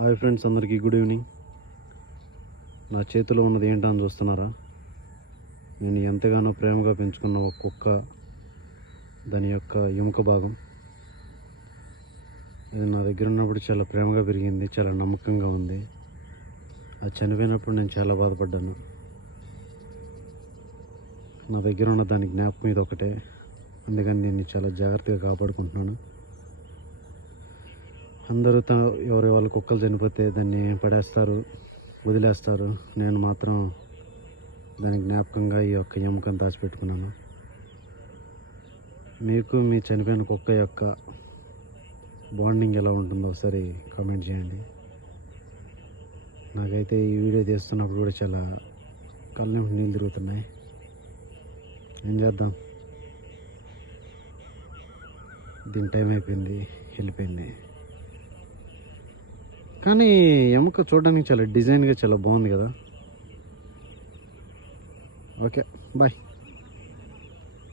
Hi friends అందరికీ good evening. నా చేతిలో ఉన్నది ఏంటో అని చూస్తున్నారా? నేను ఎంతగానో ప్రేమగా పెంచుకున్న ఒక కుక్క దాని యొక్క ఎముక భాగం. ఇది నా దగ్గర ఉన్నప్పుడు చాలా ప్రేమగా పెరిగింది చాలా నమ్మకంగా ఉంది. అది చనిపోయినప్పుడు నేను చాలా బాధపడ్డాను. నా దగ్గర ఉన్న దాని జ్ఞాపకం ఇది ఒకటే. అందుకని దీన్ని చాలా జాగ్రత్తగా కాపాడుకుంటున్నాను. అందరూ త ఎవరి వాళ్ళ కుక్కలు చనిపోతే దాన్ని పడేస్తారు వదిలేస్తారు నేను మాత్రం దాని జ్ఞాపకంగా ఈ యొక్క ఎముకను దాచిపెట్టుకున్నాను. మీకు మీ చనిపోయిన కుక్క యొక్క బాండింగ్ ఎలా ఉంటుందో ఒకసారి కామెంట్ చేయండి. నాకైతే ఈ వీడియో తీస్తున్నప్పుడు కూడా చాలా కళ్ళ నీళ్ళు తిరుగుతున్నాయి. ఏం చేద్దాం? దీని టైం అయిపోయింది వెళ్ళిపోయింది. కానీ ఎముక చూడడానికి చాలా డిజైన్గా చాలా బాగుంది కదా. Okay bye.